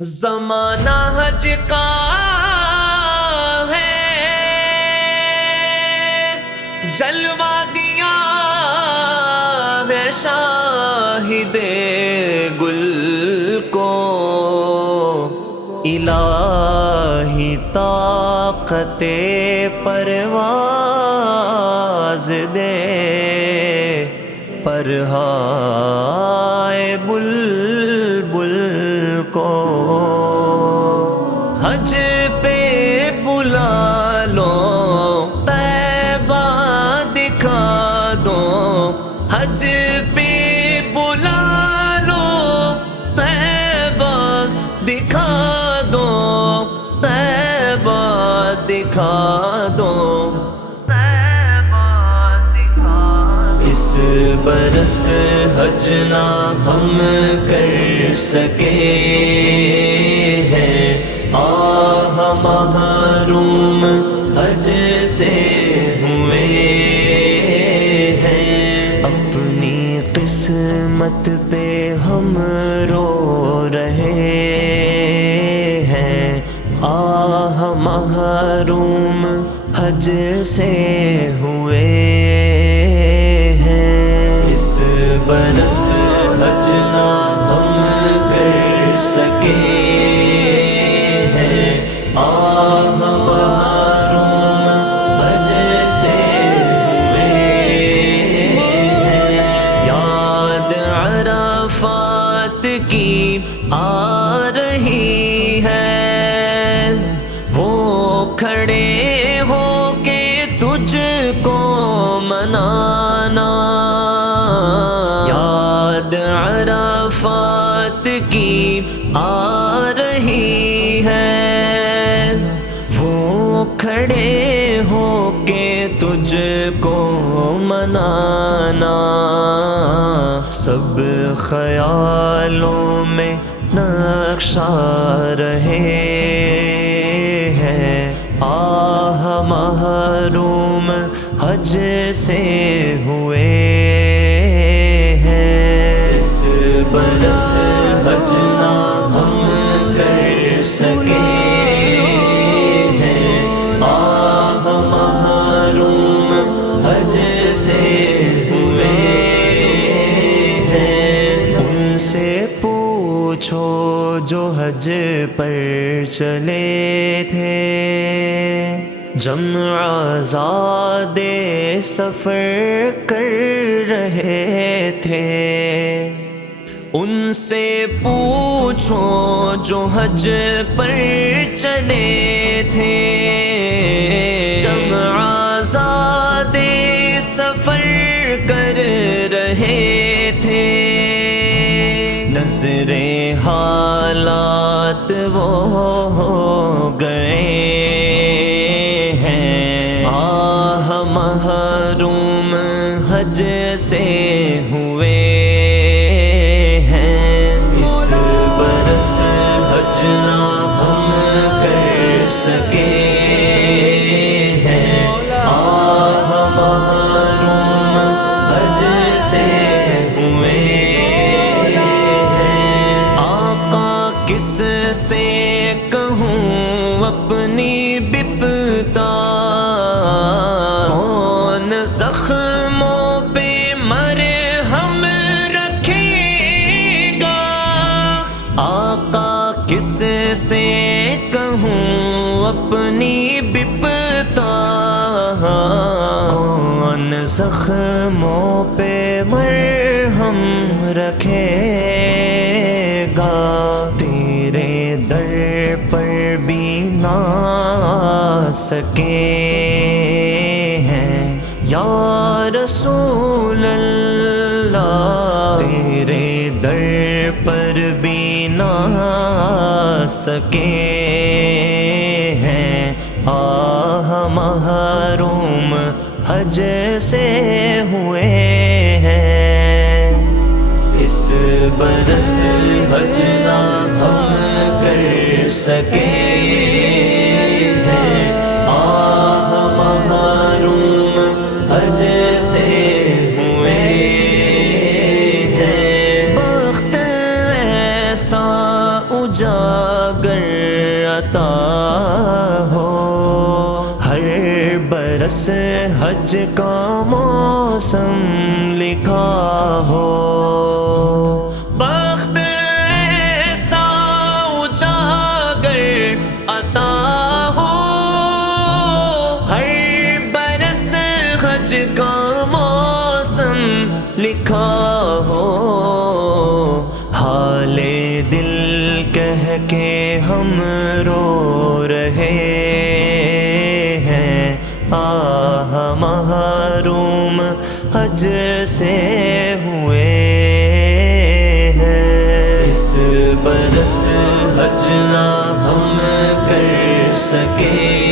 زمانہ حج کا ہے، جلوہ دیا ہے شاہد گل کو، الہی طاقت پرواز دے، پرہائے بلبل کو حج پہ بلا لو، طیبہ دکھا دو، حج پہ بلا لو، طیبہ دکھا دو، طیبہ دکھا دو، اس برس حج نہ ہم کر سکے ہیں، آہ محروم حج سے ہوئے ہیں، اپنی قسمت پہ ہم رو رہے ہیں، آہ محروم حج سے ہوئے ہیں، اس برس حج نہ ہم کر سکے ہیں، آہ محروم حج سے ہوئے ہیں، یاد عرفات کی آ رہی ہے، وہ کھڑے ہو کے تجھ کو منانا، یاد عرفات کی آ رہی ہے، وہ کھڑے ہو کے تجھ کو منانا، سب خیالوں میں نقشہ رہے ہیں، آہ محروم حج سے ہوئے ہیں، اس برس حج نہ ہم کر سکے ہیں، آہ محروم حج سے ہوئے ہیں، ان سے پوچھو جو حج پر چلے تھے، جمع آزادے سفر کر رہے تھے، ان سے پوچھو جو حج پر چلے تھے، جمع آزادے سفر کر رہے تھے، نظر حالات وہ ہو گئے ہیں، آہ محروم حج سے ہوئے ہیں، اس برس حج نہ ہم کر سکے ہیں، آہ محروم حج سے ہوئے ہیں، آقا کس سے کہوں اپنی بپتا، کون زخموں پہ مرہم رکھے گا، آقا کس سے کہوں اپنی بپتا، کون زخموں پہ مرہم رکھے گا، تیرے در پر بھی نہ سکے ہیں، یا رسول اللہ تیرے در پر بھی نہ سکے ہیں، آہ محروم حج سے ہوئے ہیں، اس برس حج نہ ہم کر سکے ہیں، آہ محروم حج سے ہوئے ہیں، بخت ایسا اجاگر عطا ہو، ہر برس حج کا موسم لکھا ہو، بخت ایسا اجاگر عطا ہو، ہر برس حج کا موسم لکھا ہو، حال دل کہہ کے ہم رو رہے ہیں، آہ محروم حج سے ہوئے ہیں، اس برس حج نہ ہم کر سکے